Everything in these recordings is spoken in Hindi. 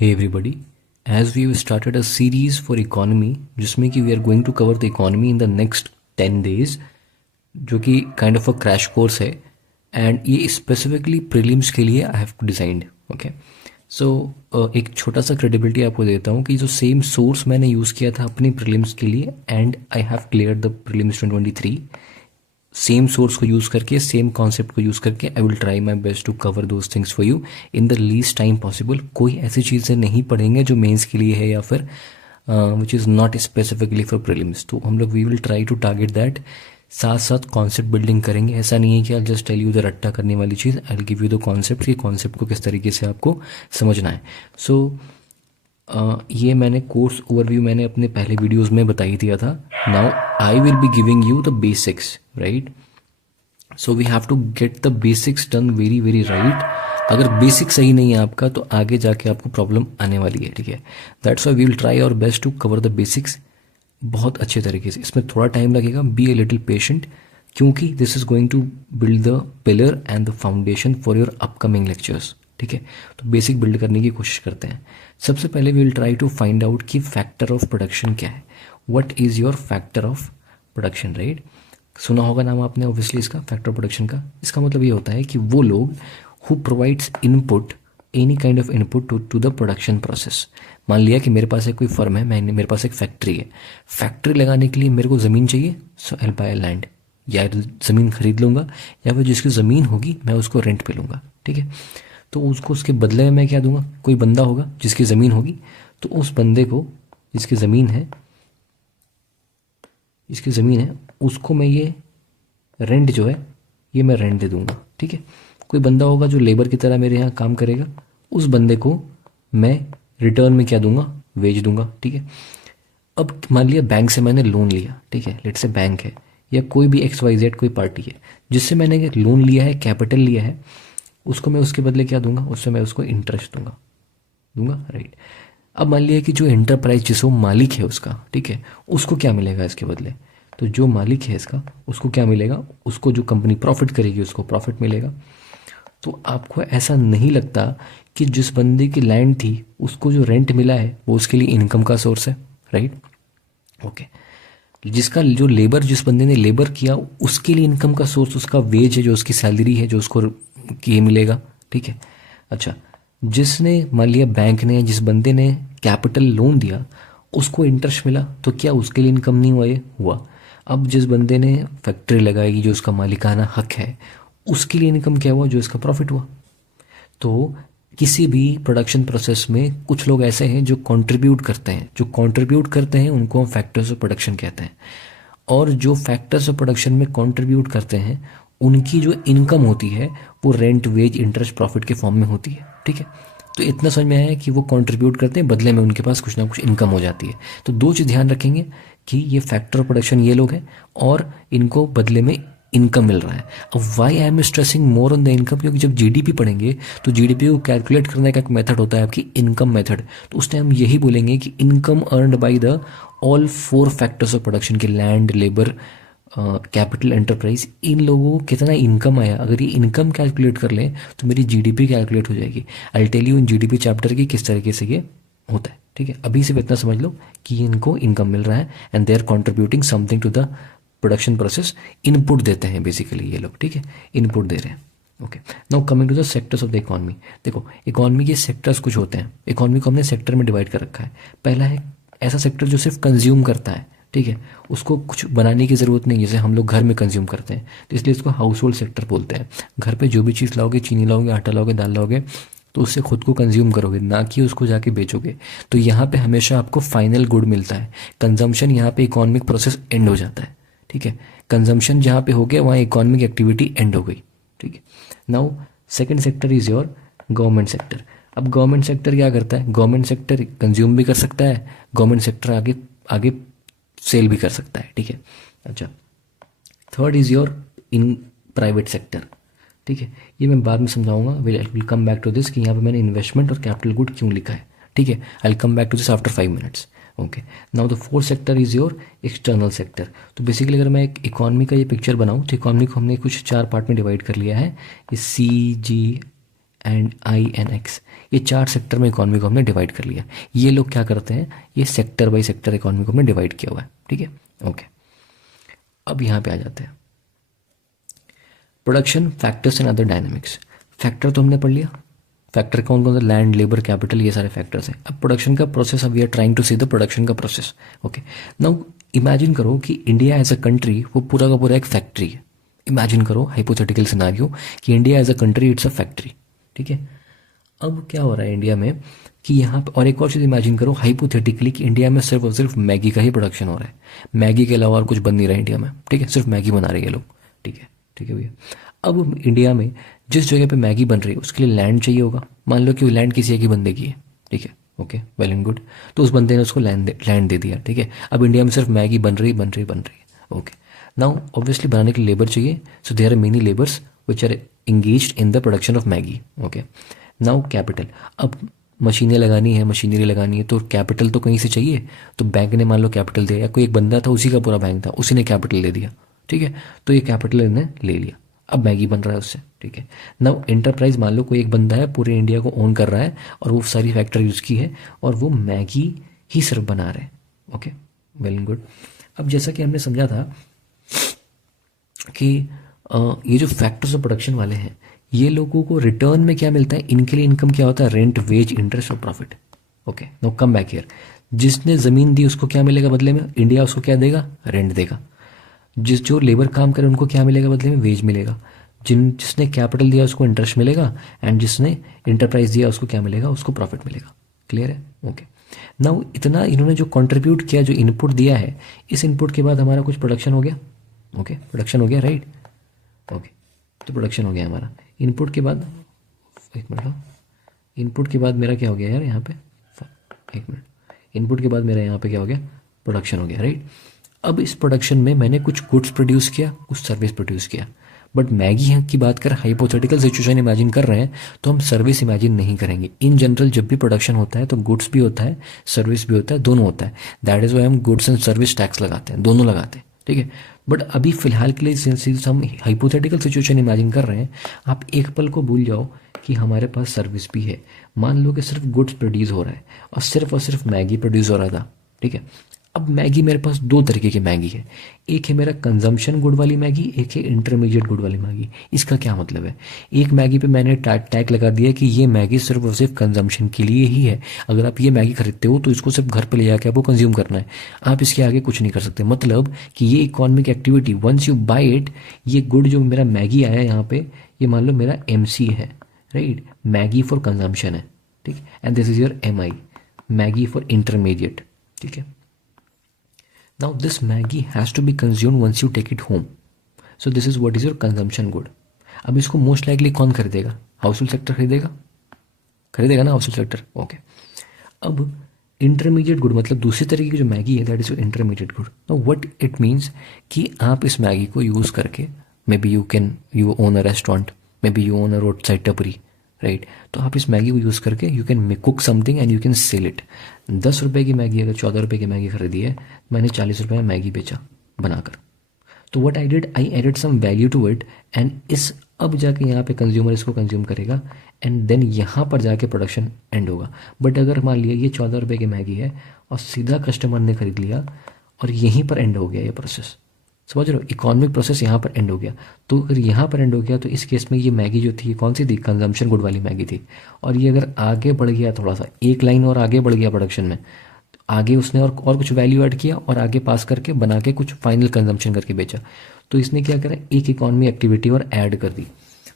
Hey everybody, as we've started a series for economy जिसमें कि we are going to cover the economy in the next 10 days जो कि kind of a crash course है एंड ये स्पेसिफिकली प्रीलिम्स के लिए आई हैव डिज़ाइंड ओके। सो एक छोटा सा क्रेडिबिलिटी आपको देता हूँ कि जो सेम सोर्स मैंने यूज़ किया था अपनी प्रीलिम्स के लिए and I have clear the prelims 2023 same source को यूज़ करके सेम कॉन्सेप्ट को यूज़ करके I will try my best to cover those things for you in the least time possible. कोई ऐसी चीज़ें नहीं पढ़ेंगे जो मेंस के लिए है या फिर which is not specifically for prelims, तो हम लोग we will try to target that. साथ साथ कॉन्सेप्ट बिल्डिंग करेंगे, ऐसा नहीं है कि I just tell you the रट्टा करने वाली चीज़, I will give you the concept कि कॉन्सेप्ट को किस तरीके से आपको समझना है। सो ये मैंने कोर्स ओवरव्यू मैंने अपने पहले वीडियोस में बता ही दिया था। Now I will be giving you the basics, right? So we have to get the basics done very very right. अगर बेसिक सही नहीं है आपका तो आगे जाके आपको प्रॉब्लम आने वाली है, ठीक है? That's why we will try our best to cover the basics बहुत अच्छे तरीके से। इसमें थोड़ा टाइम लगेगा, बी ए लिटिल पेशेंट, क्योंकि this is going to build the pillar and the foundation for your upcoming lectures, ठीक है? तो बेसिक बिल्ड करने की कोशिश करते हैं। सबसे पहले we will try to find out कि फैक्टर ऑफ प्रोडक्शन क्या है। What is your factor of production, right? सुना होगा नाम आपने ऑब्वियसली इसका, फैक्टर ऑफ प्रोडक्शन का। इसका मतलब ये होता है कि वो लोग who provides input, any kind of input to the production process. मान लिया कि मेरे पास एक कोई फर्म है, मेरे पास एक फैक्ट्री है। फैक्ट्री लगाने के लिए मेरे को ज़मीन चाहिए, सो आई बाय लैंड, या ज़मीन खरीद लूँगा या फिर जिसकी ज़मीन होगी मैं उसको रेंट पे लूँगा, ठीक है? तो उसको उसके बदले में मैं क्या दूंगा? कोई बंदा होगा जिसकी ज़मीन होगी, तो उस बंदे को जिसकी ज़मीन है उसको मैं ये रेंट जो है ये मैं रेंट दे दूंगा, ठीक है? कोई बंदा होगा जो लेबर की तरह मेरे यहाँ काम करेगा, उस बंदे को मैं रिटर्न में क्या दूंगा? वेज दूंगा, ठीक है? अब मान लिया बैंक से मैंने लोन लिया, ठीक है? लेट से बैंक है या कोई भी XYZ कोई पार्टी है जिससे मैंने लोन लिया है, कैपिटल लिया है, उसको मैं उसके बदले क्या दूंगा? उससे मैं उसको इंटरेस्ट दूंगा, राइट? अब मान लिया कि जो एंटरप्राइज जिसको मालिक है उसका, ठीक है, उसको क्या मिलेगा इसके बदले? तो जो मालिक है इसका उसको क्या मिलेगा? उसको जो कंपनी प्रॉफिट करेगी उसको प्रॉफिट मिलेगा। तो आपको ऐसा नहीं लगता कि जिस बंदे की लैंड थी उसको जो रेंट मिला है वो उसके लिए इनकम का सोर्स है, राइट? ओके। जिसका जो लेबर, जिस बंदे ने लेबर किया उसके लिए इनकम का सोर्स उसका वेज है, जो उसकी सैलरी है, जो उसको ये मिलेगा, ठीक है? अच्छा, जिसने मान लिया बैंक ने, जिस बंदे ने कैपिटल लोन दिया उसको इंटरेस्ट मिला, तो क्या उसके लिए इनकम नहीं हुआ? ये हुआ। अब जिस बंदे ने फैक्ट्री लगाई, जो उसका मालिकाना हक है, उसके लिए इनकम क्या हुआ? जो इसका प्रॉफिट हुआ। तो किसी भी प्रोडक्शन प्रोसेस में कुछ लोग ऐसे हैं जो कंट्रीब्यूट करते हैं उनको हम फैक्टर्स ऑफ प्रोडक्शन कहते हैं। और जो फैक्टर्स ऑफ प्रोडक्शन में कंट्रीब्यूट करते हैं उनकी जो इनकम होती है वो रेंट, वेज, इंटरेस्ट, प्रॉफिट के फॉर्म में होती है, ठीक है? तो इतना समझ में आया कि वो कंट्रीब्यूट करते हैं, बदले में उनके पास कुछ ना कुछ इनकम हो जाती है। तो दो चीज़ ध्यान रखेंगे कि ये फैक्टर ऑफ प्रोडक्शन ये लोग हैं और इनको बदले में इनकम मिल रहा है। अब why I am stressing more on the income, क्योंकि जब जीडीपी पढ़ेंगे तो जीडीपी को कैलकुलेट करने का एक मेथड होता है आपकी इनकम मेथड। तो उस टाइम यही बोलेंगे कि income earned by the all 4 factors of production के लैंड, लेबर, कैपिटल, एंटरप्राइज, इन लोगों को कितना इनकम आया। अगर ये इनकम कैलकुलेट कर लें तो मेरी जीडीपी कैलकुलेट हो जाएगी। I tell you in GDP chapter की किस तरीके से ये होता है, ठीक है? अभी सिर्फ इतना समझ लो कि इनको इनकम मिल रहा है and they are contributing something to the production process. Input देते हैं बेसिकली ये लोग, ठीक है? इनपुट दे रहे हैं। Okay, now coming to the sectors of the economy. देखो, इकॉनमी के सेक्टर्स कुछ होते हैं। इकॉनमी को हमने सेक्टर में डिवाइड कर रखा है। पहला है ऐसा सेक्टर जो सिर्फ कंज्यूम करता है, ठीक है? उसको कुछ बनाने की ज़रूरत नहीं, जैसे हम लोग घर में कंज्यूम करते हैं, तो इसलिए इसको हाउस होल्ड सेक्टर बोलते हैं। घर पे जो भी चीज़ लाओगे, चीनी लाओगे, आटा लाओगे, दाल लाओगे, तो उससे खुद को कंज्यूम करोगे, ना कि उसको जाके बेचोगे। तो यहाँ पे हमेशा आपको फाइनल गुड मिलता है। कंजम्पशन यहाँ पे इकोनॉमिक प्रोसेस एंड हो जाता है, ठीक है? कंजम्पशन जहाँ पे हो गया वहाँ इकोनॉमिक एक्टिविटी एंड हो गई, ठीक है? Now second sector is your government sector. अब गवर्नमेंट सेक्टर क्या करता है? गवर्नमेंट सेक्टर कंज्यूम भी कर सकता है, गवर्नमेंट सेक्टर आगे आगे सेल भी कर सकता है, ठीक है? अच्छा, third is your in private sector, ठीक है? ये मैं बाद में समझाऊंगा, will come back to this कि यहाँ पे मैंने इन्वेस्टमेंट और कैपिटल गुड क्यों लिखा है, ठीक है? I will come back to this after 5 minutes. Okay, now the fourth sector is your external sector. तो बेसिकली अगर मैं एक इकॉनमी का ये पिक्चर बनाऊँ तो इकॉनमी को हमने कुछ 4 पार्ट में डिवाइड कर लिया है, ये C, G and I and X। ये 4 सेक्टर में इकॉनमी को हमने डिवाइड कर लिया। ये लोग क्या करते हैं, ये सेक्टर बाई सेक्टर इकॉनमी को हमने डिवाइड किया हुआ है, ठीक है। ओके, अब यहाँ पे आ जाते हैं production factors and other dynamics. Factor तो हमने पढ़ लिया, फैक्टर कौन कौन सा, लैंड, लेबर, कैपिटल, ये सारे फैक्टर्स हैं। अब प्रोडक्शन का प्रोसेस, अब we are trying to see the production का प्रोसेस। ओके, नाउ इमेजिन करो कि इंडिया एज अ कंट्री वो पूरा का पूरा एक फैक्ट्री है। इमेजिन करो हाइपोथेटिकल सिनारियो कि India as a country it's a factory, ठीक है। अब क्या हो रहा है इंडिया में कि यहाँ पे, और एक और चीज़ इमेजिन करो हाइपोथेटिकली कि इंडिया में सिर्फ और सिर्फ मैगी का ही प्रोडक्शन हो रहा है, मैगी के अलावा और कुछ बन नहीं रहा है इंडिया में, ठीक है, सिर्फ मैगी बना रहे हैं लोग, ठीक है, ठीक है भैया। अब इंडिया में जिस जगह पे मैगी बन रही है उसके लिए लैंड चाहिए होगा। मान लो कि वो लैंड किसी एक ही बंदे की है, ठीक है, ओके, वेल एंड गुड। तो उस बंदे ने उसको लैंड दे दिया, ठीक है। अब इंडिया में सिर्फ मैगी बन रही है, ओके। नाउ ऑब्वियसली बनाने के लिए लेबर चाहिए, so there are many labours which are engaged in the production of Maggi, okay. Now capital, अब मशीनें लगानी है, मशीनरी लगानी है, तो कैपिटल तो कहीं से चाहिए। तो बैंक ने मान लो कैपिटल दिया, या कोई एक बंदा था उसी का पूरा बैंक था, उसी ने कैपिटल दे दिया, ठीक है। तो ये कैपिटल इन्हें ले लिया, अब मैगी बन रहा है उससे, ठीक है। नाउ एंटरप्राइज, मान लो कोई एक बंदा है पूरे इंडिया को ओन कर रहा है और वो सारी फैक्ट्री उसकी है और वो मैगी ही सिर्फ बना रहे हैं, ओके, वेल एंड गुड। अब जैसा कि हमने समझा था कि ये जो फैक्टर्स ऑफ प्रोडक्शन वाले हैं, ये लोगों को रिटर्न में क्या मिलता है, इनके लिए इनकम क्या होता है, रेंट, वेज, इंटरेस्ट और profit, okay. No come back here, जिसने ज़मीन दी उसको क्या मिलेगा बदले में, इंडिया उसको क्या देगा, रेंट देगा। जो लेबर काम करे उनको क्या मिलेगा बदले में, वेज मिलेगा। जिसने कैपिटल दिया उसको इंटरेस्ट मिलेगा, एंड जिसने इंटरप्राइज दिया उसको क्या मिलेगा, उसको प्रॉफिट मिलेगा। क्लियर है, ओके। नाउ इतना इन्होंने जो कंट्रीब्यूट किया, जो इनपुट दिया है, इस इनपुट के बाद हमारा कुछ प्रोडक्शन हो गया, ओके, प्रोडक्शन हो गया, राइट, ओके। तो प्रोडक्शन हो गया हमारा, इनपुट के बाद, एक मिनट, इनपुट के बाद मेरा क्या हो गया यार यहाँ पे, एक मिनट, इनपुट के बाद मेरा यहाँ पे क्या हो गया, प्रोडक्शन हो गया, राइट। अब इस प्रोडक्शन में मैंने कुछ गुड्स प्रोड्यूस किया, कुछ सर्विस प्रोड्यूस किया। बट मैगी की बात कर, हाइपोथेटिकल सिचुएशन इमेजिन कर रहे हैं तो हम सर्विस इमेजिन नहीं करेंगे। इन जनरल जब भी प्रोडक्शन होता है तो गुड्स भी होता है, सर्विस भी होता है, दोनों होता है। दैट इज़ वाई हम गुड्स एंड सर्विस टैक्स लगाते हैं, दोनों लगाते हैं, ठीक है। बट अभी फिलहाल के लिए सिंस हम हाइपोथेटिकल सिचुएशन इमेजिन कर रहे हैं, आप एक पल को भूल जाओ कि हमारे पास सर्विस भी है। मान लो कि सिर्फ गुड्स प्रोड्यूस हो रहा है और सिर्फ मैगी प्रोड्यूस हो रहा था, ठीक है। अब मैगी, मेरे पास दो तरीके की मैगी है, एक है मेरा कंजम्पशन गुड वाली मैगी, एक है इंटरमीडिएट गुड वाली मैगी। इसका क्या मतलब है, एक मैगी पे मैंने टैग लगा दिया कि ये मैगी सिर्फ और सिर्फ कंजम्पशन के लिए ही है। अगर आप ये मैगी खरीदते हो तो इसको सिर्फ घर पे ले जाके आपको कंज्यूम करना है, आप इसके आगे कुछ नहीं कर सकते। मतलब कि ये economic activity, once you buy it, ये गुड जो मेरा मैगी आया यहाँ पे, ये मान लो मेरा MC है, राइट, मैगी फॉर कंजम्पशन है, ठीक, and this is your MI, Maggi for intermediate, ठीक है। Now this Maggi has to be consumed once you take it home. So this is what is your consumption good. अब इसको मोस्ट लाइकली कौन खरीदेगा, हाउस होल्ड सेक्टर खरीदेगा ना, हाउस होल्ड सेक्टर, ओके। अब इंटरमीडिएट गुड मतलब दूसरी तरीके की जो मैगी है, that is your intermediate good. Now what it means कि आप इस मैगी को यूज़ करके, may be you own a restaurant, may be you own a road side टपरी, राइट। तो आप इस मैगी को यूज़ करके you can cook something and you can sell it. 10 रुपये की मैगी, अगर 14 रुपये की मैगी खरीदी है, मैंने 40 रुपये में मैगी बेचा बनाकर। तो what I did, I added some value to it, and इस अब जाके यहाँ पे कंज्यूमर इसको कंज्यूम करेगा, एंड देन यहाँ पर जाके प्रोडक्शन एंड होगा। बट अगर मान लिया ये 14 रुपये की मैगी है और सीधा कस्टमर ने खरीद लिया और यहीं पर एंड हो गया ये प्रोसेस, समझ रहे हो, इकोनॉमिक प्रोसेस यहाँ पर एंड हो गया। तो अगर यहाँ पर एंड हो गया तो इस केस में ये मैगी जो थी कौन सी थी, कंजम्पशन गुड वाली मैगी थी। और ये अगर आगे बढ़ गया थोड़ा सा, एक लाइन और आगे बढ़ गया प्रोडक्शन में, आगे उसने और कुछ वैल्यू ऐड किया और आगे पास करके बना के कुछ फाइनल कंजम्पशन करके बेचा, तो इसने क्या करा, एक इकोनॉमी एक्टिविटी और ऐड कर दी।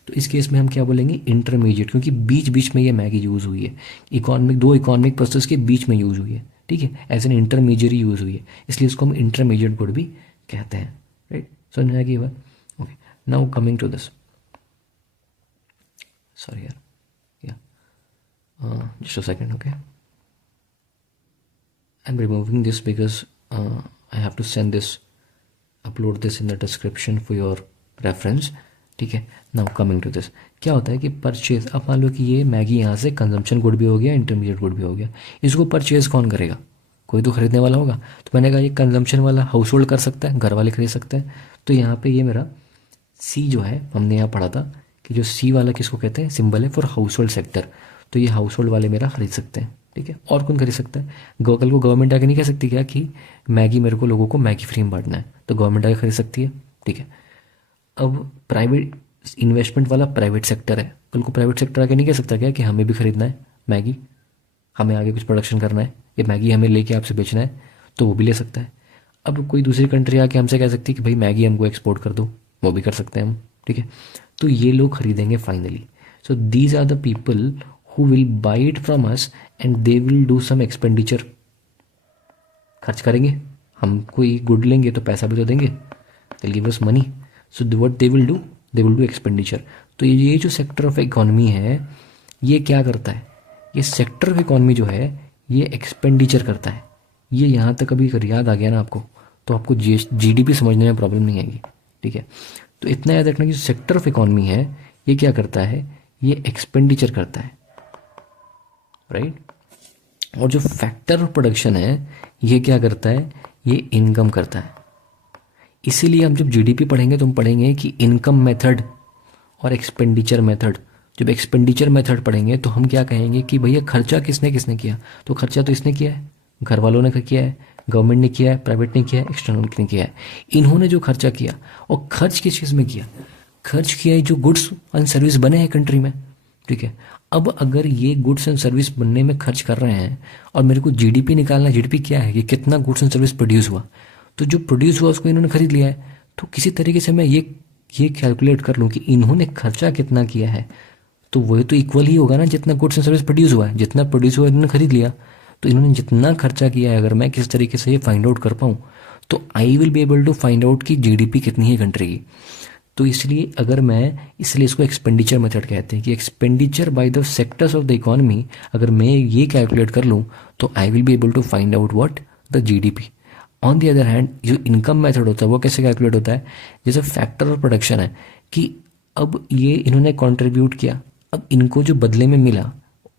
तो इस केस में हम क्या बोलेंगे, इंटरमीडिएट, क्योंकि बीच बीच में ये मैगी यूज़ हुई है, दो इकोनॉमिक प्रोसेस के बीच में यूज़ हुई है, ठीक है, एज एन इंटरमीडिएट यूज़ हुई है, इसलिए इसको हम इंटरमीडिएट गुड भी कहते हैं, राइट। समझ में आ गई बात, okay. Now coming to this, sorry यार, just a second, okay, I'm removing this because I have to send this, upload this in the description for your reference, ठीक है। नाउ कमिंग टू दिस, क्या होता है कि परचेज, अब मान लो कि ये मैगी यहाँ से कंजम्पशन गुड भी हो गया, इंटरमीडिएट गुड भी हो गया, इसको परचेज कौन करेगा, कोई तो खरीदने वाला होगा। तो मैंने कहा ये कंजम्पशन वाला हाउस होल्ड कर सकता है, घर वाले खरीद सकते हैं। तो यहाँ पे ये मेरा C जो है, हमने यहाँ पढ़ा था कि जो C वाला किसको कहते हैं, सिंबल है फॉर हाउस होल्ड सेक्टर। तो ये हाउस होल्ड वाले मेरा खरीद सकते हैं, ठीक है। और कौन खरीद सकता है? कल को गवर्नमेंट आके नहीं कह सकती क्या कि मैगी मेरे को लोगों को मैगी फ्री में बांटना है, तो गवर्नमेंट आके खरीद सकती है, ठीक है। अब प्राइवेट इन्वेस्टमेंट वाला प्राइवेट सेक्टर है, कल को प्राइवेट सेक्टर आके नहीं कह सकता क्या कि हमें भी खरीदना है मैगी, हमें आगे कुछ प्रोडक्शन करना है, ये मैगी हमें लेके आपसे बेचना है, तो वो भी ले सकता है। अब कोई दूसरी कंट्री आके हमसे कह सकती है कि भाई मैगी हमको एक्सपोर्ट कर दो, वो भी कर सकते हैं हम, ठीक है। तो ये लोग खरीदेंगे finally. So these are the people who will buy it from us and they will do some expenditure, खर्च करेंगे। हम कोई गुड लेंगे तो पैसा भी तो देंगे, they give us money, so what they will do expenditure. तो ये जो सेक्टर ऑफ इकोनॉमी है ये क्या करता है? ये सेक्टर ऑफ इकोनॉमी जो है ये एक्सपेंडिचर करता है। ये यहाँ तक अभी अगर याद आ गया ना आपको, तो आपको जीडीपी समझने में प्रॉब्लम नहीं आएगी, ठीक है। तो इतना याद रखना कि जो सेक्टर ऑफ इकोनॉमी है ये क्या करता है? ये एक्सपेंडिचर करता है, राइट। और जो फैक्टर ऑफ प्रोडक्शन है ये क्या करता है? ये इनकम करता है। इसीलिए हम जब जीडीपी पढ़ेंगे तो हम पढ़ेंगे कि इनकम मेथड और एक्सपेंडिचर मेथड। जब एक्सपेंडिचर मेथड पढ़ेंगे तो हम क्या कहेंगे कि भैया खर्चा किसने किसने किया? तो खर्चा तो इसने किया है, घर वालों ने किया है, गवर्नमेंट ने किया है, प्राइवेट ने किया है, एक्सटर्नल ने किया है। इन्होंने जो खर्चा किया, और खर्च किस चीज़ में किया? खर्च किया है जो गुड्स एंड सर्विस बने हैं कंट्री में, ठीक है। अब अगर ये गुड्स एंड सर्विस बनने में खर्च कर रहे हैं और मेरे को जीडीपी निकालना, जीडीपी क्या है कि कितना गुड्स एंड सर्विस प्रोड्यूस हुआ, तो जो प्रोड्यूस हुआ उसको इन्होंने खरीद लिया है। तो किसी तरीके से मैं ये कैलकुलेट कर लूँ कि इन्होंने खर्चा कितना किया है, तो वही तो इक्वल ही होगा ना जितना गुड्स एंड सर्विस प्रोड्यूस हुआ है। जितना प्रोड्यूस हुआ इन्होंने खरीद लिया, तो इन्होंने जितना खर्चा किया है अगर मैं किस तरीके से ये फाइंड आउट कर पाऊँ तो I will be able to find out कि जीडीपी कितनी है कंट्री की। तो इसलिए इसलिए इसको एक्सपेंडिचर मेथड कहते हैं कि expenditure by the sectors of the economy, अगर मैं ये कैलकुलेट कर लूँ तो I will be able to find out what the GDP. On the other hand जो इनकम मेथड होता है वो कैसे कैलकुलेट होता है? जैसे फैक्टर ऑफ प्रोडक्शन है कि अब ये इन्होंने कंट्रीब्यूट किया, अब इनको जो बदले में मिला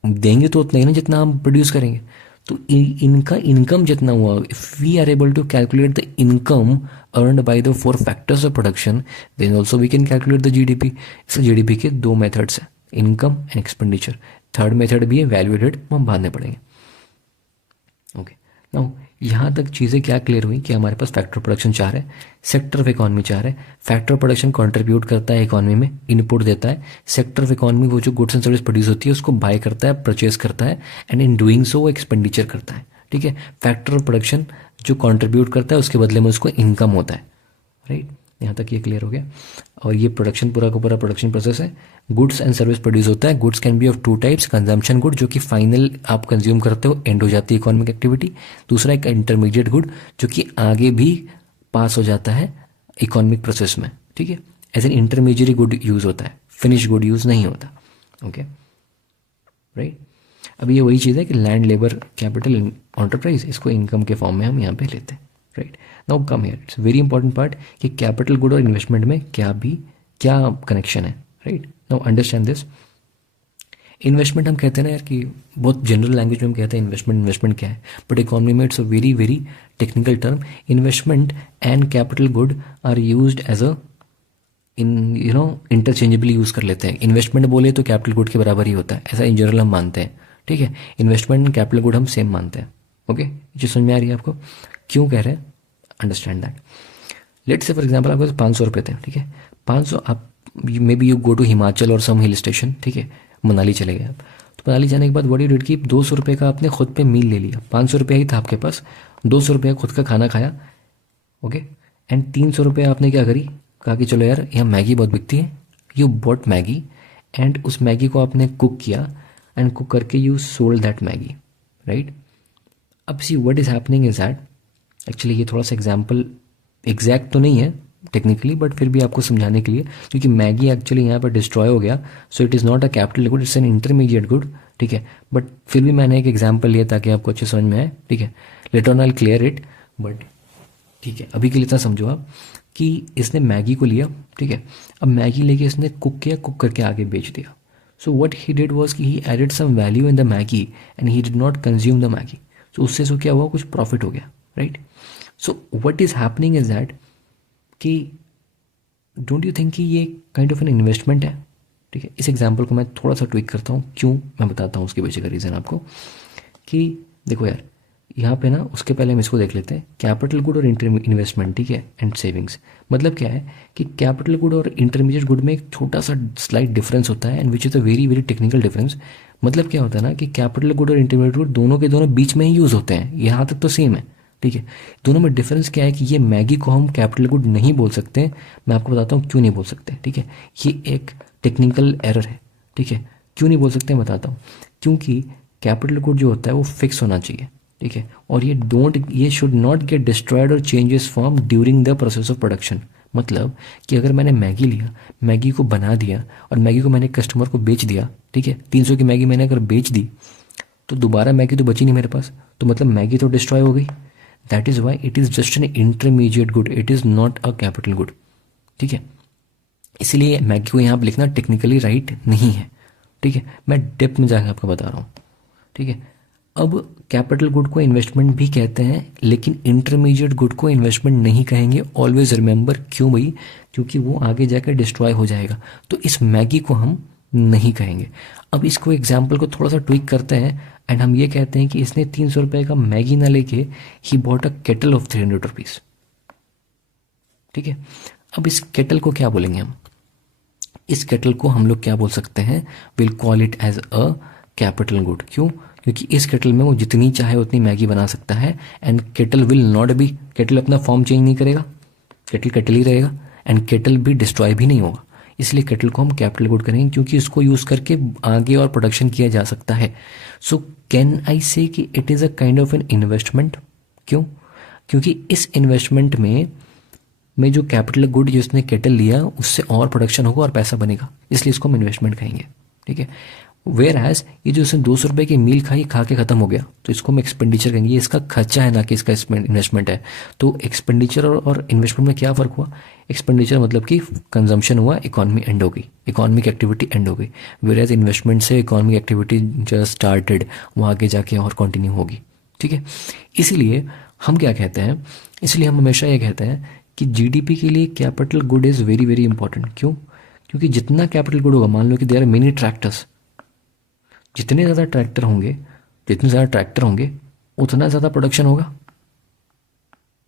देंगे तो उतना ही ना जितना हम प्रोड्यूस करेंगे। तो इनका इनकम जितना हुआ, if we are able to calculate the income earned by the 4 factors of production then also we can calculate the GDP. इस जीडीपी के 2 मेथड्स हैं, income and expenditure. Third method भी है वैल्यूएटेड, वो हम बाद में पढ़ेंगे। ओके, नाउ यहाँ तक चीज़ें क्या क्लियर हुई कि हमारे पास फैक्टर प्रोडक्शन 4 है, सेक्टर ऑफ इकोनॉमी 4 है। फैक्टर प्रोडक्शन कंट्रीब्यूट करता है इकोनॉमी में, इनपुट देता है। सेक्टर ऑफ इकोनॉमी वो जो गुड्स एंड सर्विस प्रोड्यूस होती है उसको बाय करता है, परचेज करता है, एंड इन डूइंग सो वो एक्सपेंडिचर करता है, ठीक है। फैक्टर ऑफ प्रोडक्शन जो कंट्रीब्यूट करता है उसके बदले में उसको इनकम होता है, राइट। यहाँ तक ये क्लियर हो गया। और ये प्रोडक्शन पूरा का पूरा प्रोडक्शन प्रोसेस है। गुड्स एंड सर्विस प्रोड्यूस होता है। Goods can be of 2 types, consumption good जो कि फाइनल आप कंज्यूम करते हो, एंड हो जाती है इकोनॉमिक एक्टिविटी। दूसरा एक इंटरमीडिएट गुड जो कि आगे भी पास हो जाता है इकोनॉमिक प्रोसेस में, ठीक है। As an intermediate good use होता है, फिनिश गुड यूज नहीं होता, ओके, राइट। अब ये वही चीज़ है कि लैंड, लेबर, कैपिटल, एंटरप्राइज, इसको इनकम के फॉर्म में हम यहाँ पे लेते हैं, right. Now come here, it's very important part कि कैपिटल गुड और इन्वेस्टमेंट में क्या कनेक्शन है, right. Now understand this. Investment हम कहते हैं ना यार कि बहुत जनरल लैंग्वेज में हम कहते हैं इन्वेस्टमेंट क्या है, बट इकोनॉमी में it's a very very technical term. Investment and capital good are used as a interchangeably use कर लेते हैं। इन्वेस्टमेंट बोले तो कैपिटल गुड के बराबर ही होता है, ऐसा इन जनरल हम मानते हैं, ठीक है। इन्वेस्टमेंट एंड कैपिटल गुड हम सेम मानते हैं, ओके। ये समझ में आ रही है आपको क्यों कह रहे हैं? Understand that. Let's say for example आपके पास 500 रुपये थे, ठीक है। 500 आप maybe you go to Himachal और सम हिल स्टेशन, ठीक है, मनाली चले गए आप। तो मनाली जाने के बाद व्हाट यू डिड कि 200 रुपये का आपने खुद पे मील ले लिया। 500 रुपया ही था आपके पास, 200 रुपये खुद का खाना खाया, ओके। एंड 300 रुपये आपने क्या करी, कहा कि चलो यार यहाँ मैगी बहुत बिकती है, यू बॉट मैगी एंड उस मैगी को आपने कुक किया एंड कुक करके you sold that Maggi, right. अब see what is happening is that, actually ये थोड़ा सा एग्जाम्पल एग्जैक्ट तो नहीं है टेक्निकली, बट फिर भी आपको समझाने के लिए, क्योंकि मैगी एक्चुअली यहाँ पर डिस्ट्रॉय हो गया, so it is not a capital good, it's an intermediate good, ठीक है। बट फिर भी मैंने एक एग्जाम्पल लिया ताकि आपको अच्छे समझ में आए, ठीक है। Later on I clear it, but ठीक है अभी के लिए इतना समझो आप कि इसने मैगी को लिया, ठीक है। अब मैगी लेके इसने कुक किया, कुक करके आगे बेच दिया। So what he did was कि he added some value in the Maggi and he did not consume the Maggi. So उससे सो क्या हुआ, कुछ प्रॉफिट हो गया, right. So what is happening is that कि डोंट यू थिंक कि ये काइंड ऑफ एन इन्वेस्टमेंट है, ठीक है, इस एग्जाम्पल को मैं थोड़ा सा ट्विक करता हूँ, क्यों मैं बताता हूँ उसके पीछे का रीज़न आपको। कि देखो यार, यहाँ पे ना उसके पहले हम इसको देख लेते हैं, कैपिटल गुड और इन्वेस्टमेंट, ठीक है, एंड सेविंग्स। मतलब क्या है कि कैपिटल गुड और इंटरमीडिएट गुड में एक छोटा सा स्लाइट डिफरेंस होता है, and which is a very very technical difference. मतलब क्या होता है ना कि कैपिटल गुड और इंटरमीडिएट गुड दोनों के दोनों बीच में ही यूज़ होते हैं, यहाँ तक तो सेम है, ठीक है। दोनों में डिफरेंस क्या है कि ये मैगी को हम कैपिटल गुड नहीं बोल सकते। मैं आपको बताता हूँ क्यों नहीं बोल सकते, ठीक है। ये एक टेक्निकल एरर है, ठीक है। क्यों नहीं बोल सकते मैं बताता हूँ। क्योंकि कैपिटल गुड जो होता है वो फिक्स होना चाहिए, ठीक है, और ये शुड नॉट गेट डिस्ट्रॉयड और changes form during the process of production. मतलब कि अगर मैंने मैगी लिया, मैगी को बना दिया और मैगी को मैंने कस्टमर को बेच दिया, ठीक है, 300 की मैगी मैंने अगर बेच दी तो दोबारा मैगी तो बची नहीं मेरे पास, तो मतलब मैगी तो डिस्ट्रॉय हो गई। That is why it is just an intermediate good, it is not a capital good, ठीक है। इसलिए मैगी को यहाँ पर लिखना टेक्निकली राइट नहीं है, ठीक है। मैं डेप्थ में जाकर आपको बता रहा हूँ, ठीक है। अब कैपिटल गुड को इन्वेस्टमेंट भी कहते हैं, लेकिन इंटरमीडिएट गुड को इन्वेस्टमेंट नहीं कहेंगे। ऑलवेज रिमेंबर, क्यों भाई? क्योंकि वो आगे जाकर डिस्ट्रॉय हो जाएगा, तो इस मैगी को हम नहीं कहेंगे। अब इसको एग्जाम्पल को थोड़ा सा ट्विक करते हैं, एंड हम ये कहते हैं कि इसने 300 रुपये का मैगी ना लेके he bought a kettle of 300 rupees, ठीक है। अब इस केटल को क्या बोलेंगे हम? इस केटल को हम लोग क्या बोल सकते हैं? Will call it as a capital good. क्यों? क्योंकि इस केटल में वो जितनी चाहे उतनी मैगी बना सकता है, and kettle will not be, kettle अपना फॉर्म चेंज नहीं करेगा, केटल केटल ही रहेगा, एंड केटल भी डिस्ट्रॉय भी नहीं होगा। इसलिए केटल को हम कैपिटल गुड करेंगे, क्योंकि इसको यूज़ करके आगे और प्रोडक्शन किया जा सकता है। सो कैन आई से कि it is a kind of an investment. क्यों? क्योंकि इस इन्वेस्टमेंट में जो कैपिटल गुड जिसने केटल लिया उससे और प्रोडक्शन होगा और पैसा बनेगा, इसलिए इसको हम इन्वेस्टमेंट कहेंगे, ठीक है। वेयर एज ये जो उसने 200 रुपये की मील खाई, खा के खत्म हो गया, तो इसको हम एक्सपेंडिचर कहेंगे। ये इसका खर्चा है, ना कि इसका इन्वेस्टमेंट है। तो एक्सपेंडिचर और इन्वेस्टमेंट में क्या फ़र्क हुआ? एक्सपेंडिचर मतलब कि कंजम्पशन हुआ, इकॉनमी एंड हो गई, इकॉनमिक एक्टिविटी एंड हो गई। वेयर एज इन्वेस्टमेंट से इकॉनमिक एक्टिविटी जस्ट स्टार्टेड, वो आगे जाके और कंटिन्यू होगी, ठीक है। इसीलिए हम क्या कहते हैं, इसलिए हम हमेशा ये कहते हैं कि जीडीपी के लिए capital good is very very important. क्यों? क्योंकि जितना कैपिटल गुड होगा, मान लो कि देयर आर मेनी ट्रैक्टर्स, जितने ज़्यादा ट्रैक्टर होंगे, जितने ज़्यादा ट्रैक्टर होंगे उतना ज़्यादा प्रोडक्शन होगा,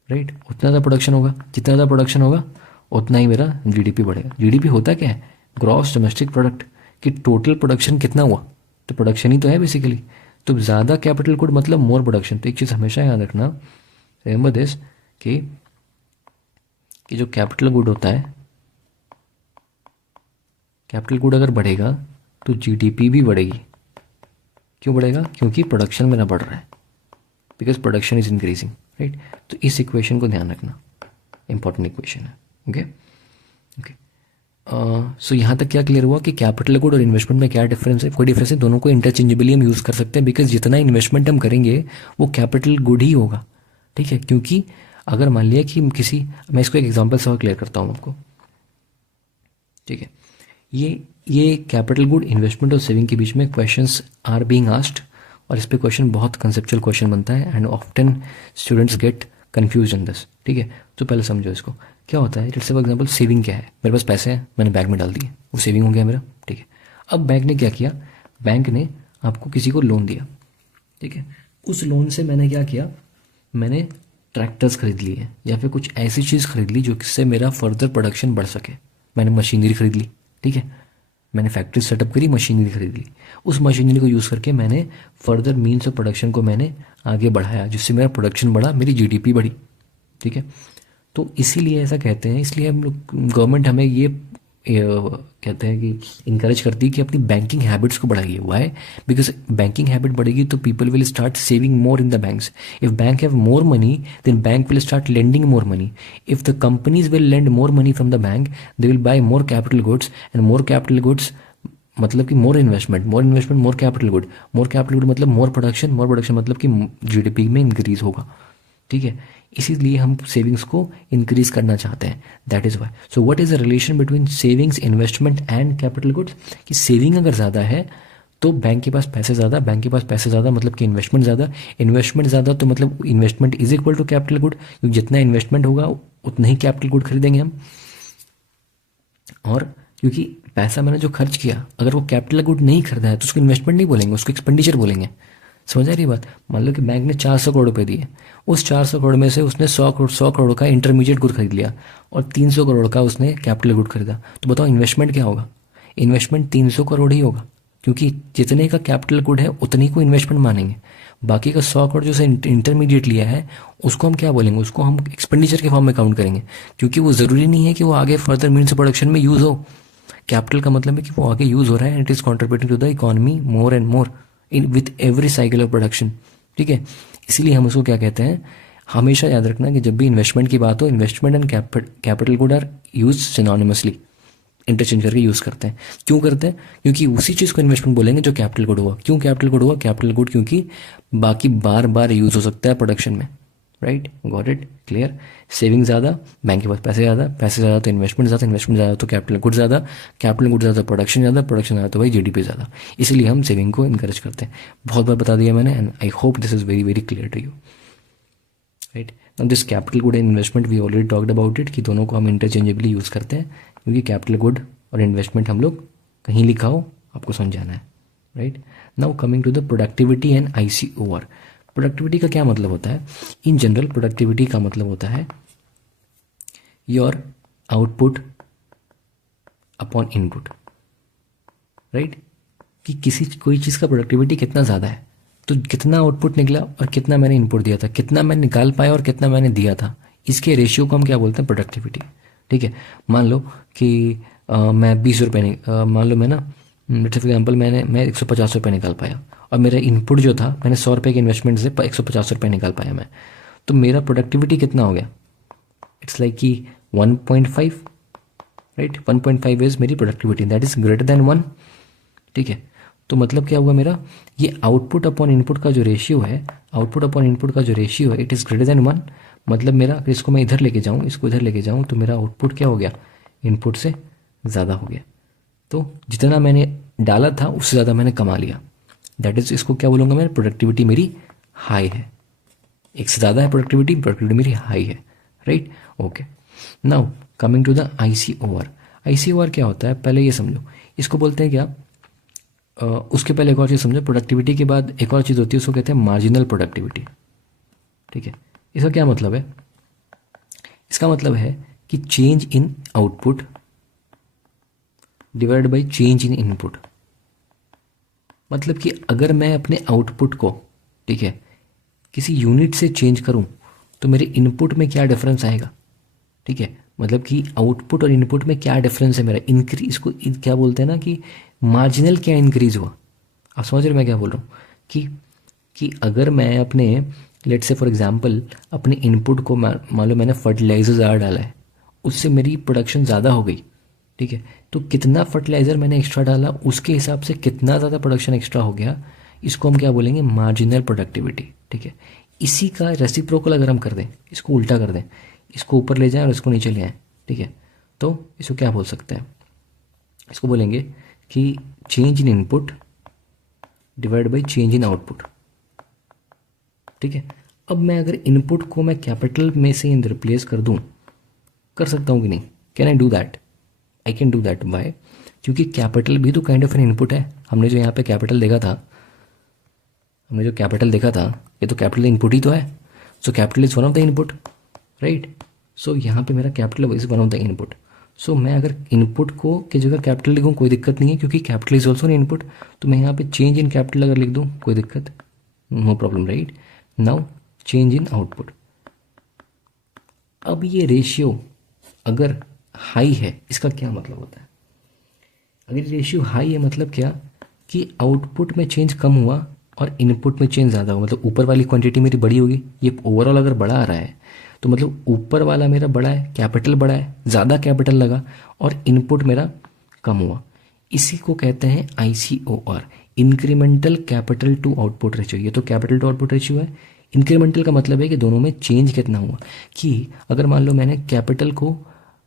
राइट। उतना ज़्यादा प्रोडक्शन होगा, जितना ज़्यादा प्रोडक्शन होगा उतना ही मेरा जीडीपी बढ़ेगा। जीडीपी होता क्या है? ग्रॉस डोमेस्टिक प्रोडक्ट, कि टोटल प्रोडक्शन कितना हुआ, तो प्रोडक्शन ही तो है बेसिकली। तो ज़्यादा कैपिटल गुड मतलब मोर प्रोडक्शन। तो एक चीज़ हमेशा याद रखना, रिमेंबर दिस, कि जो कैपिटल गुड होता है, कैपिटल गुड अगर बढ़ेगा तो जीडीपी भी बढ़ेगी। क्यों बढ़ेगा? क्योंकि प्रोडक्शन मेरा बढ़ रहा है, because production is increasing, right. तो इस इक्वेशन को ध्यान रखना, इंपॉर्टेंट इक्वेशन है, ओके ओके। सो यहाँ तक क्या क्लियर हुआ कि कैपिटल गुड और इन्वेस्टमेंट में क्या डिफरेंस है? कोई डिफरेंस है, दोनों को इंटरचेंजेबली हम यूज़ कर सकते हैं, बिकॉज जितना इन्वेस्टमेंट हम करेंगे वो कैपिटल गुड ही होगा, ठीक है। क्योंकि अगर मान लिया कि मैं इसको एक एग्जाम्पल से और क्लियर करता हूँ आपको, ठीक है। ये कैपिटल गुड, इन्वेस्टमेंट और सेविंग के बीच में क्वेश्चंस आर बीइंग आस्क्ड, और इस पे क्वेश्चन बहुत कंसेप्चुअल क्वेश्चन बनता है, and often students get confuse in this, ठीक है। तो पहले समझो इसको, क्या होता है। जैसे फॉर एग्जाम्पल सेविंग क्या है? मेरे पास पैसे हैं, मैंने बैग में डाल दिए, वो सेविंग हो गया मेरा, ठीक है। अब बैंक ने क्या किया? बैंक ने आपको किसी को लोन दिया, ठीक है। उस लोन से मैंने क्या किया? मैंने ट्रैक्टर्स खरीद लिए, या फिर कुछ ऐसी चीज़ खरीद ली जो जिससे मेरा फर्दर प्रोडक्शन बढ़ सके। मैंने मशीनरी खरीद ली, ठीक है। मैंने फैक्ट्री सेटअप करी, मशीनरी खरीद ली। उस मशीनरी को यूज़ करके मैंने फर्दर मीन्स ऑफ प्रोडक्शन को मैंने आगे बढ़ाया, जिससे मेरा प्रोडक्शन बढ़ा, मेरी जीडीपी बढ़ी, ठीक है। तो इसीलिए ऐसा कहते हैं, इसलिए हम लोग, गवर्नमेंट हमें ये कहते हैं कि इनकरेज करती है कि अपनी बैंकिंग हैबिट्स को बढ़ाइए। वाई? बिकॉज बैंकिंग हैबिट बढ़ेगी तो people will start saving more in the banks. If bank have more money then bank will start lending more money. If the companies will lend more money from the bank, they will buy more capital goods, and more capital goods मतलब कि more investment, more capital good, more capital good मतलब मोर प्रोडक्शन मतलब कि जीडीपी में इंक्रीज होगा, ठीक है। इसीलिए हम सेविंग्स को इंक्रीज करना चाहते हैं, that is why. So what is the relation between savings, investment and capital goods? कि सेविंग अगर ज़्यादा है तो बैंक के पास पैसे ज़्यादा, बैंक के पास पैसे ज़्यादा मतलब कि इन्वेस्टमेंट ज़्यादा, इन्वेस्टमेंट ज़्यादा तो मतलब investment is equal to capital good, क्योंकि जितना इन्वेस्टमेंट होगा उतना ही कैपिटल गुड खरीदेंगे हम। और क्योंकि पैसा मैंने जो खर्च किया, अगर वो कैपिटल गुड नहीं खरीदा है तो उसको इन्वेस्टमेंट नहीं बोलेंगे, उसको एक्सपेंडिचर बोलेंगे। समझ आ रही बात? मान लो कि बैंक ने 400 करोड़ रुपए दिए, उस 400 करोड़ में से उसने 100 करोड़ का इंटरमीडिएट गुड खरीद लिया और 300 करोड़ का उसने कैपिटल गुड खरीदा, तो बताओ इन्वेस्टमेंट क्या होगा? इन्वेस्टमेंट 300 करोड़ ही होगा, क्योंकि जितने का कैपिटल गुड है उतनी को इन्वेस्टमेंट मानेंगे। बाकी का 100 करोड़ जो से इंटरमीडिएट लिया है उसको हम क्या बोलेंगे? उसको हम एक्सपेंडिचर के फॉर्म में काउंट करेंगे, क्योंकि वो ज़रूरी नहीं है कि वो आगे फर्दर मीन्स प्रोडक्शन में यूज़ हो। कैपिटल का मतलब है कि वो आगे यूज़ हो रहा है and it is contributing to the economy more and more in with every cycle of production. ठीक है, इसीलिए हम उसको क्या कहते हैं, हमेशा याद रखना कि जब भी इन्वेस्टमेंट की बात हो, investment and capital good are use synonymously, interchange करके यूज़ करते हैं। क्यों करते हैं? क्योंकि उसी चीज़ को इन्वेस्टमेंट बोलेंगे जो कैपिटल गुड हुआ। क्यों कैपिटल गुड हुआ? कैपिटल गुड क्योंकि बाकी बार बार यूज़ हो सकता है प्रोडक्शन में। Right, got it, clear. Saving ज़्यादा, बैंक के पास पैसे ज़्यादा, पैसे ज़्यादा तो इन्वेस्टमेंट ज़्यादा, इन्वेस्टमेंट ज़्यादा तो कैपिटल गुड ज़्यादा, कैपिटल गुड ज़्यादा तो प्रोडक्शन ज़्यादा, प्रोडक्शन ज़्यादा तो भाई जीडीपी ज़्यादा। इसलिए हम सेविंग को इनकरेज करते हैं। बहुत बार बता दिया मैंने and I hope this is very very clear to you. Right, now this capital good and investment we already talked about it, कि दोनों को हम इंटरचेंजेबली यूज़ करते हैं, क्योंकि कैपिटल गुड और इन्वेस्टमेंट हम लोग कहीं लिखा हो आपको समझाना है। Right, now coming to the productivity and ICOR। Productivity का क्या मतलब होता है? इन जनरल प्रोडक्टिविटी का मतलब होता है your output upon input. Right, कि किसी कोई चीज़ का प्रोडक्टिविटी कितना ज़्यादा है, तो कितना आउटपुट निकला और कितना मैंने इनपुट दिया था, कितना मैं निकाल पाया और कितना मैंने दिया था, इसके रेशियो को हम क्या बोलते हैं? प्रोडक्टिविटी। ठीक है, मान लो कि मैं 20 रुपये मान लो मैं ना, फॉर एग्जाम्पल मैं 150 रुपये निकाल पाया और मेरा इनपुट जो था, मैंने 100 रुपये के इन्वेस्टमेंट से 150 रुपये निकाल पाया मैं, तो मेरा प्रोडक्टिविटी कितना हो गया? इट्स लाइक कि 1.5। राइट, 1.5 इज मेरी productivity, that is greater than 1। ठीक है, तो मतलब क्या हुआ मेरा, ये आउटपुट अपॉन इनपुट का जो रेशियो है, आउटपुट अपॉन इनपुट का जो रेशियो है, इट इज़ ग्रेटर देन 1। मतलब मेरा, अगर इसको मैं इधर लेके जाऊँ, इसको इधर लेके जाऊँ, तो मेरा आउटपुट क्या हो गया? इनपुट से ज़्यादा हो गया। तो जितना मैंने डाला था उससे ज़्यादा मैंने कमा लिया, दैट इज, इसको क्या बोलूँगा मैं? प्रोडक्टिविटी मेरी हाई है। एक से ज़्यादा है प्रोडक्टिविटी मेरी हाई है। Right, okay. Now coming to the ICOR। ICOR क्या होता है पहले ये समझो, इसको बोलते हैं क्या? उसके पहले एक और चीज़ समझो, प्रोडक्टिविटी के बाद एक और चीज़ होती है, उसको कहते हैं मार्जिनल प्रोडक्टिविटी। ठीक है, इसका क्या मतलब है? इसका मतलब है कि change in output divide by change in input. मतलब कि अगर मैं अपने आउटपुट को, ठीक है, किसी यूनिट से चेंज करूं तो मेरे इनपुट में क्या डिफरेंस आएगा? ठीक है, मतलब कि आउटपुट और इनपुट में क्या डिफरेंस है मेरा, इंक्रीज, इसको क्या बोलते हैं ना कि मार्जिनल क्या इंक्रीज हुआ। आप समझ रहे हो मैं क्या बोल रहा हूँ? कि अगर मैं अपने, लेट से फॉर एग्जांपल, अपने इनपुट को मान लो मैंने फर्टिलाइजर ज़्यादा डाला है, उससे मेरी प्रोडक्शन ज़्यादा हो गई। ठीक है, तो कितना फर्टिलाइज़र मैंने एक्स्ट्रा डाला उसके हिसाब से कितना ज़्यादा प्रोडक्शन एक्स्ट्रा हो गया, इसको हम क्या बोलेंगे? Marginal productivity. ठीक है, इसी का रेसिप्रोकल अगर हम कर दें, इसको उल्टा कर दें, इसको ऊपर ले जाएं और इसको नीचे ले आएँ, ठीक है, तो इसको क्या बोल सकते हैं? इसको बोलेंगे कि change in input divide by change in output. ठीक है, अब मैं अगर इनपुट को मैं कैपिटल में से रिप्लेस कर दूं, कर सकता हूं कि नहीं? Can I do that? I can do that. By, क्योंकि कैपिटल भी तो काइंड ऑफ एन इनपुट है। हमने जो यहाँ पे कैपिटल देखा था, ये तो कैपिटल इनपुट ही तो है। So capital is one of the input, right. So यहाँ पे मेरा capital is one of the input. So मैं अगर इनपुट को की जगह कैपिटल लिखूँ कोई दिक्कत नहीं है, क्योंकि capital is also an input. तो मैं यहाँ पे चेंज इन कैपिटल अगर लिख दूँ कोई दिक्कत, no problem, right. Now change in output. अब ये रेशियो अगर हाई है, इसका क्या मतलब होता है? अगर रेशियो हाई है मतलब क्या, कि आउटपुट में चेंज कम हुआ और इनपुट में चेंज ज़्यादा हुआ, मतलब ऊपर वाली क्वांटिटी मेरी बड़ी होगी। ये ओवरऑल अगर बड़ा आ रहा है तो मतलब ऊपर वाला मेरा बड़ा है, कैपिटल बड़ा है, ज़्यादा कैपिटल लगा, और इनपुट मेरा कम हुआ। इसी को कहते हैं ICOR, incremental capital to output ratio. ये तो कैपिटल टू आउटपुट रेशियो है। इंक्रीमेंटल का मतलब है कि दोनों में चेंज कितना हुआ। कि अगर मान लो मैंने कैपिटल को,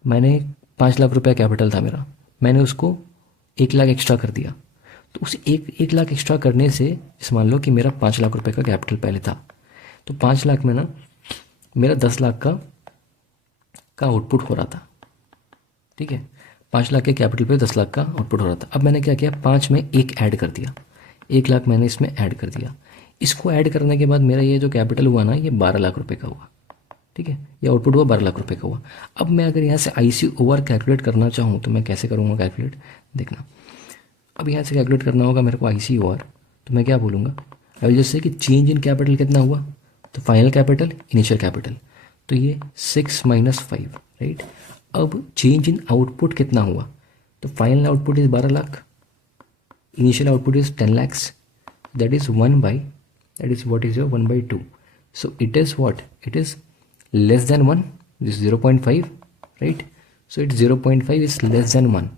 मैंने 5 लाख रुपया कैपिटल था मेरा, मैंने उसको 1 लाख एक्स्ट्रा कर दिया, तो उस एक लाख एक्स्ट्रा करने से, इस मान लो कि मेरा 5 लाख रुपए का कैपिटल पहले था, तो 5 लाख में ना मेरा 10 लाख का आउटपुट हो रहा था। ठीक है, 5 लाख के कैपिटल पे 10 लाख का आउटपुट हो रहा था। अब मैंने क्या किया, 5 में 1 ऐड कर दिया, 1 लाख मैंने इसमें ऐड कर दिया। इसको ऐड करने के बाद मेरा ये जो कैपिटल हुआ ना, ये 12 लाख रुपए का हुआ। ठीक है, ये आउटपुट हुआ 12 लाख रुपए का हुआ। अब मैं अगर यहाँ से ICOR कैलकुलेट करना चाहूँ तो मैं कैसे करूँगा कैलकुलेट, देखना। अब यहाँ से कैलकुलेट करना होगा मेरे को ICOR, तो मैं क्या बोलूँगा, अब जैसे कि चेंज इन कैपिटल कितना हुआ, तो फाइनल कैपिटल इनिशियल कैपिटल, तो ये 6 - 5, राइट। अब चेंज इन आउटपुट कितना हुआ, तो final output is 12 lakh, initial output is 10 lakhs, that is 1/2. So it is what, it is less than 1, this 0.5, right? So it's 0.5 is less than 1,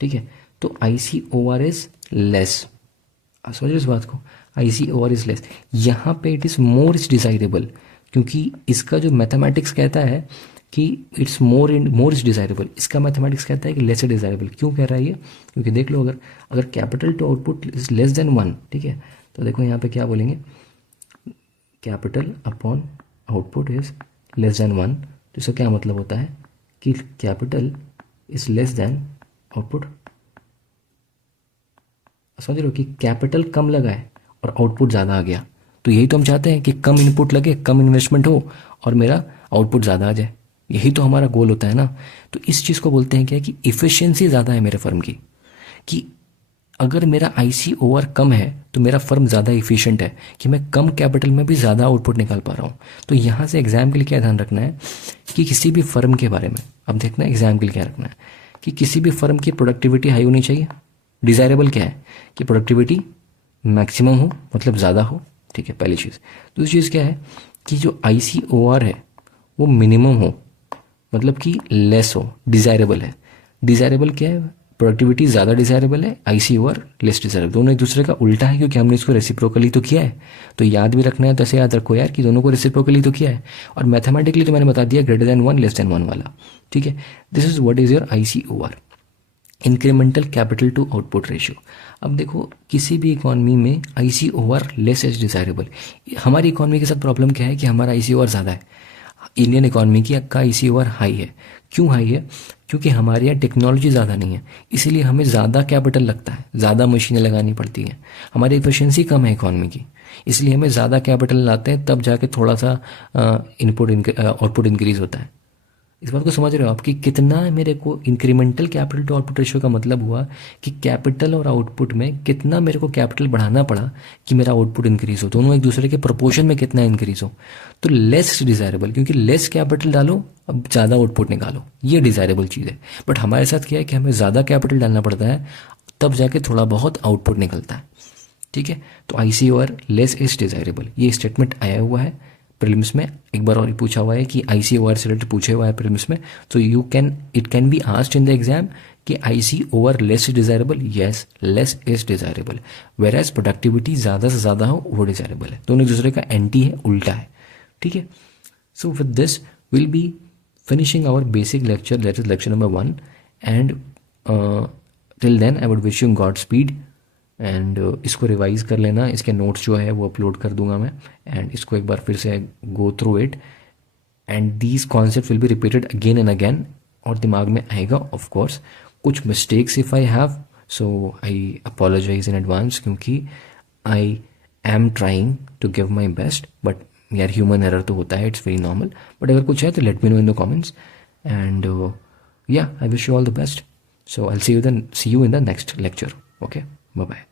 ठीक है। तो ICOR is less, समझ इस बात को, ICOR is less। यहाँ पे it is more is desirable, क्योंकि इसका जो मैथमेटिक्स कहता है कि इट्स मोर इज डिज़ायरेबल, इसका मैथमेटिक्स कहता है कि लेस डिज़ायरेबल। क्यों कह रहा है ये, क्योंकि देख लो, अगर capital to output is less than 1, ठीक है, तो देखो यहाँ पे क्या बोलेंगे, capital upon output is less than 1, तो इसका क्या मतलब होता है कि capital is less than output. समझ लो कि कैपिटल कम लगा है और आउटपुट ज़्यादा आ गया, तो यही तो हम चाहते हैं कि कम इनपुट लगे, कम इन्वेस्टमेंट हो और मेरा आउटपुट ज़्यादा आ जाए, यही तो हमारा गोल होता है ना। तो इस चीज़ को बोलते हैं क्या कि इफ़िशियंसी ज़्यादा है मेरे फर्म की, कि अगर मेरा ICOR कम है तो मेरा फर्म ज़्यादा इफ़िशियंट है, कि मैं कम कैपिटल में भी ज़्यादा आउटपुट निकाल पा रहा हूँ। तो यहाँ से एग्जाम के लिए क्या ध्यान रखना है कि किसी भी फर्म के बारे में, अब देखना है एग्जाम के लिए क्या रखना है कि किसी भी फर्म की प्रोडक्टिविटी हाई होनी चाहिए। डिज़ायरेबल क्या है कि प्रोडक्टिविटी मैक्सिमम हो, मतलब ज़्यादा हो, ठीक है, पहली चीज़। दूसरी चीज़ क्या है कि जो ICOR है वो मिनिमम हो, मतलब कि लेस हो, डिज़ायरेबल है। डिज़ायरेबल क्या है, प्रोडक्टिविटी ज़्यादा डिज़ायरेबल है, ICOR लेस डिज़ायरेबल। दोनों एक दूसरे का उल्टा है, क्योंकि हमने इसको रेसिप्रोकली तो किया है, तो याद भी रखना है, तो ऐसे याद रखो यार कि दोनों को रेसिप्रोकली तो किया है, और मैथमेटिकली तो मैंने बता दिया ग्रेटर देन 1 लेस देन 1 वाला, ठीक है। This is what is your ICOR, incremental capital to output ratio. अब देखो किसी भी इकॉनमी में ICOR लेस इज डिज़ायरेबल। हमारी इकॉनमी के साथ प्रॉब्लम क्या है कि हमारा ICOR ज़्यादा है, इंडियन इकॉनमी की का ICOR हाई है। क्यों हाई है, क्योंकि हमारे यहाँ टेक्नोलॉजी ज़्यादा नहीं है, इसीलिए हमें ज़्यादा कैपिटल लगता है, ज़्यादा मशीनें लगानी पड़ती हैं। हमारी एफिशिएंसी कम है इकॉनमी की, इसलिए हमें ज़्यादा कैपिटल लाते हैं, तब जाके थोड़ा सा आउटपुट इंक्रीज होता है। इस बात को समझ रहे हो आप कि कितना मेरे को incremental capital to output ratio का मतलब हुआ कि कैपिटल और आउटपुट में कितना मेरे को कैपिटल बढ़ाना पड़ा कि मेरा आउटपुट इंक्रीज हो, दोनों एक दूसरे के प्रोपोर्शन में कितना इंक्रीज हो। तो लेस डिज़ायरेबल, क्योंकि लेस कैपिटल डालो अब ज़्यादा आउटपुट निकालो, ये डिज़ायरेबल चीज़ है। बट हमारे साथ क्या है कि हमें ज़्यादा कैपिटल डालना पड़ता है, तब जाके थोड़ा बहुत आउटपुट निकलता है, ठीक है। तो ICOR लेस इज डिज़ायरेबल, ये स्टेटमेंट आया हुआ है प्रीलिम्स में, एक बार और पूछा हुआ है कि ICOR से रिलेटेड पूछे हुआ है प्रीलिम्स में, तो it can be asked in the exam कि ICOR less is desirable, yes less is desirable, whereas productivity ज़्यादा से ज़्यादा हो वो डिज़ायरेबल है। दोनों एक दूसरे का एंटी है, उल्टा है, ठीक है। So with this will be finishing our basic lecture, that is lecture number 1, and till then I would wish you god speed, and इसको रिवाइज कर लेना, इसके नोट्स जो है वो अपलोड कर दूंगा मैं, एंड इसको एक बार फिर से go through it, and these concept will be repeated again and again, और दिमाग में आएगा ऑफ कोर्स कुछ mistakes if I have, so I apologize in advance, क्योंकि I am trying to give my best, but यार ह्यूमन एरर तो होता है, इट्स वेरी नॉर्मल। बट अगर कुछ है तो let me know in the comments, and या I wish you all the best. So I see you in the next lecture, okay, bye bye.